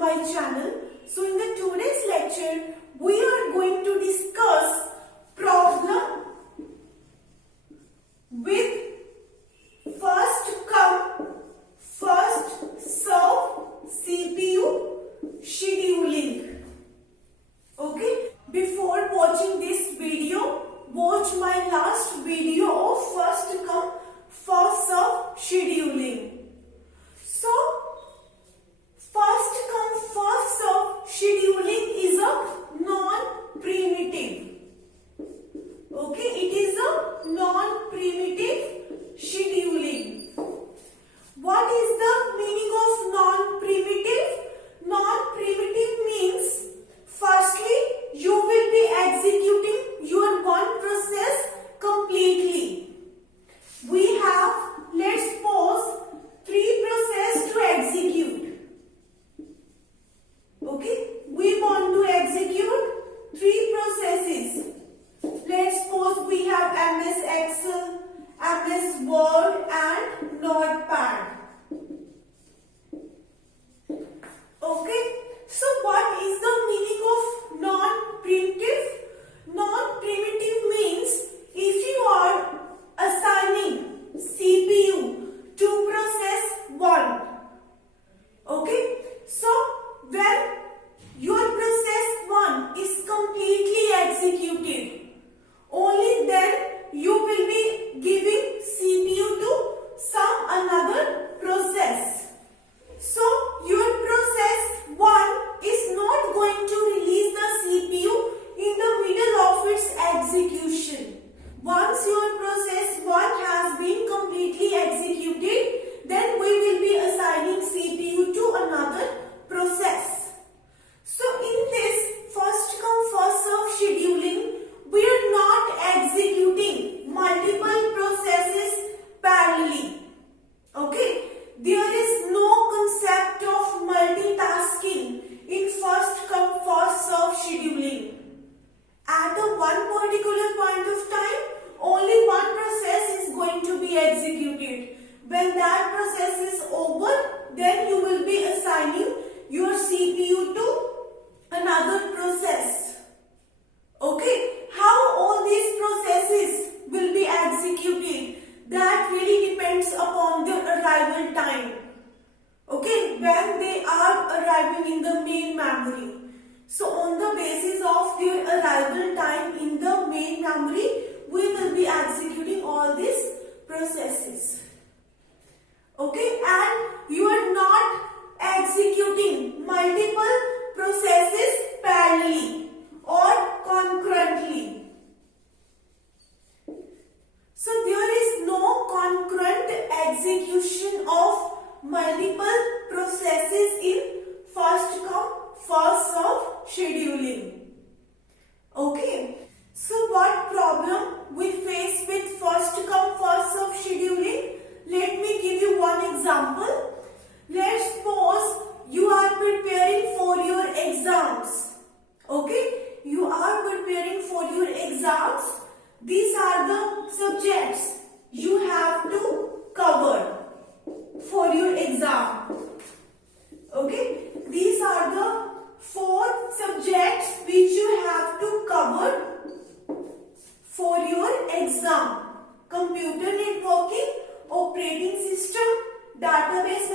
my channel. So in the today's lecture, we are going to discuss problem with first come, first serve CPU scheduling. Okay, before watching this video, watch my last video of first come, first serve scheduling. So, first come, first serve scheduling is a non-primitive. Okay, it is a non-primitive scheduling. What is the meaning of non-primitive? Non-primitive means, firstly, you will be executing your one process completely. We have, let's suppose, 3 processes to execute. Okay, we want to execute 3 processes. Let's suppose we have MS Excel, MS Word and Notepad. Okay, so what is the meaning of non-primitive? Non-primitive means if you are assigning CPU to process 1. Okay, so when your process 1 is completely executed, only then you will be giving CPU to some another process. So your process 1 is not going to release the CPU in the middle of its execution. Once your process 1 has been completely executed, then we will be assigning CPU to another process. So in this first come first serve scheduling, we are not executing multiple processes parallelly. Okay, there is no concept of multitasking in first come first serve scheduling. At a one particular point of time, only one process is going to be executed. When that process is over, then you will be assigning your CPU to another process. Okay, how all these processes will be executed, that really depends upon the arrival time. Okay, when they are arriving in the main memory. So on the basis of their arrival time in the main memory, we will be executing all these processes. Okay, and you are not executing multiple processes parallelly or concurrently. So there is no concurrent execution of multiple processes in first come first serve scheduling. Okay, so what problem we face with first come first serve scheduling? Let me give you one example. Let's suppose you are preparing for your exams. Okay, you are preparing for your exams. These are the subjects you have to cover for your exam. Okay, these are the 4 subjects which you have to cover for your exam. Computer networking, operating system, database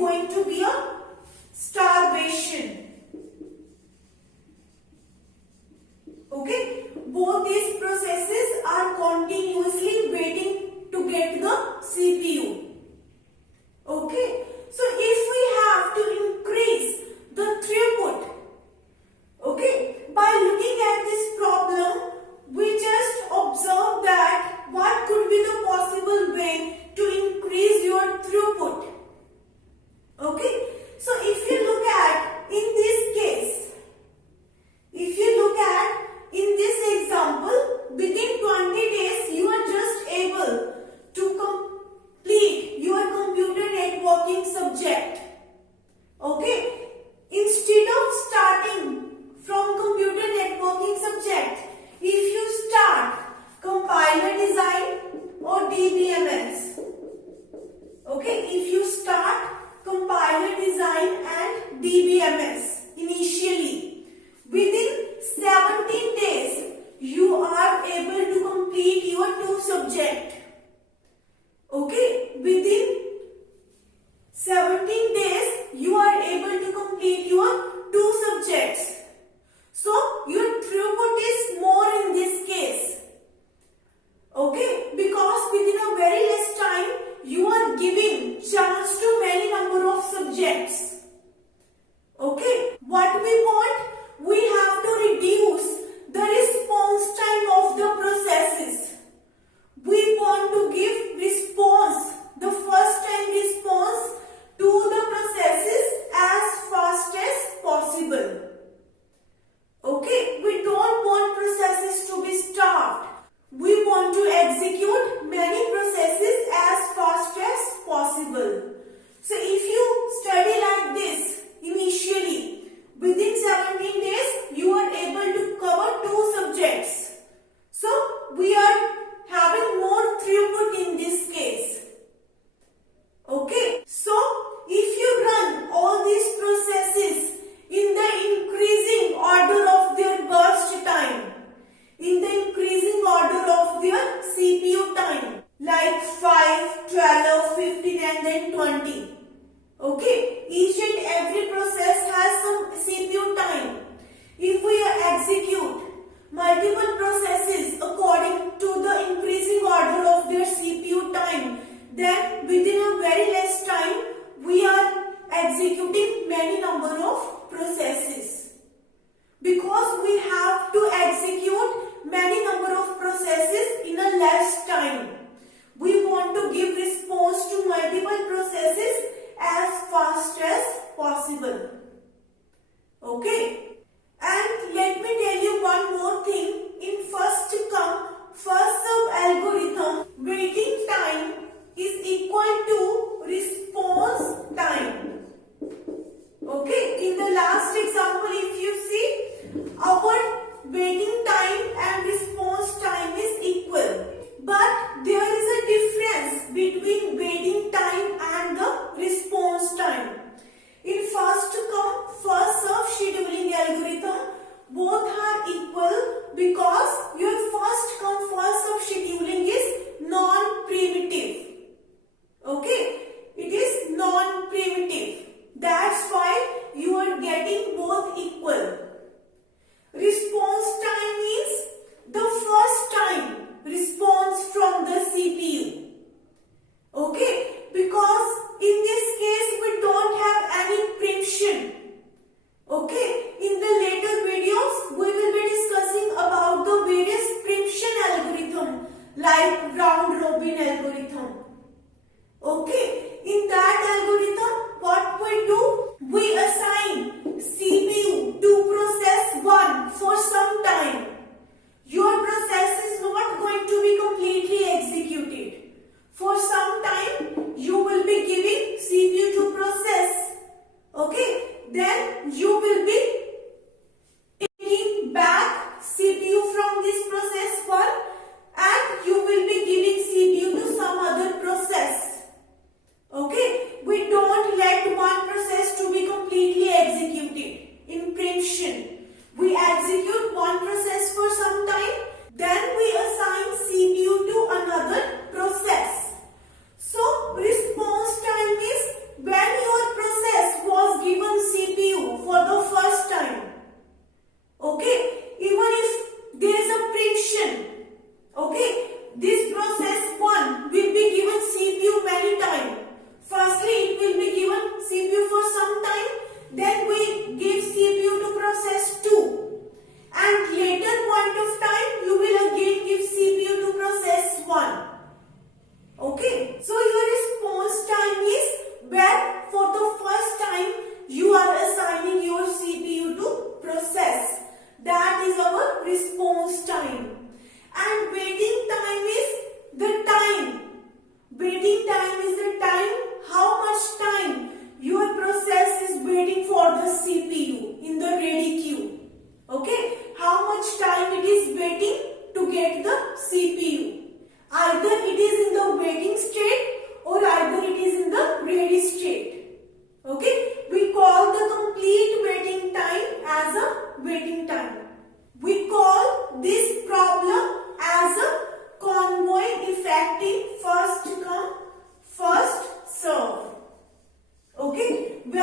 going to be a starvation. Okay, both these processes are continuously waiting to get the CPU. Okay, so if we have to increase the throughput, okay, by looking at this problem, we just observe that what could be the possible way to increase your throughput. Okay, so if you look at in this case, if you look at in this example, within 20 days you are just able to complete your computer networking subject. Okay, instead of starting from computer networking subject, if you start compiler design or DBMS, okay, if you start compiler design and DBMS initially, within 17 days you are able to complete your 2 subjects. Okay, within 17 days you are able to complete your 2 subjects. So your throughput is more in this case. Okay, because within a very less time you are giving chance to many number of subjects. Okay, what we want? We have to reduce the response time of the processes. We want to give response, the first time response to the processes as fast as possible. Okay, we don't want processes to be starved. We want to execute many processes as fast as possible. So if you study like this initially, within 17 days you are able to cover 2 subjects. So we are having more throughput in this case. Okay, so if you run all these processes in the increasing order of their burst time, in the increasing order of their CPU time, like 5, 12, 15 and then 20. Okay, each and every process has some CPU time. If we execute multiple processes according to the increasing order of their CPU time, then within a very less time we are executing many number of processes. Because we have to execute many number of processes in a less time, we want to give response to multiple processes as fast as possible. Okay, and let me tell you one more thing. In first come, first serve algorithm, waiting time is equal to response time. Okay, in the last example if you see, our waiting time and response time is equal. But there is a difference between waiting time and the response time. In first come, first serve scheduling algorithm, both are equal because your first come, first serve scheduling is non-primitive. Okay, it is non-primitive. That's why you are getting both equal. Response time means the first time response from the CPU. Okay, because in this case we don't have any preemption. Okay, in the later videos we will be discussing about the various preemption algorithm like round robin algorithm. Okay, in that algorithm what we do? We assign CPU to process 1 for some time. Your process is not going to be completely executed. For some time you will be giving CPU to process. Okay, then you will be taking back CPU from this process 1 and you will be giving CPU to some other process. Okay, we don't let one process to be completely executed in preemption. We execute one process for some time, then we assign CPU to another process. So response time is when your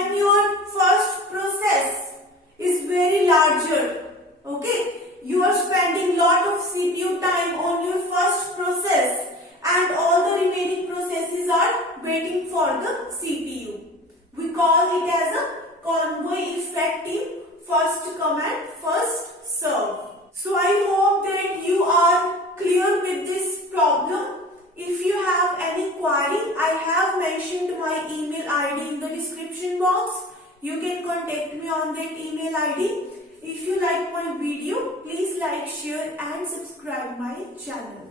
when your first process is very larger, okay, you are spending lot of CPU time on your first process and all the remaining processes are waiting for the CPU. We call it as a convoy effect in first come and first serve. So I hope that you are clear with this problem. If you have any query, I have mentioned my email ID in the description box. You can contact me on that email ID. If you like my video, please like, share and subscribe my channel.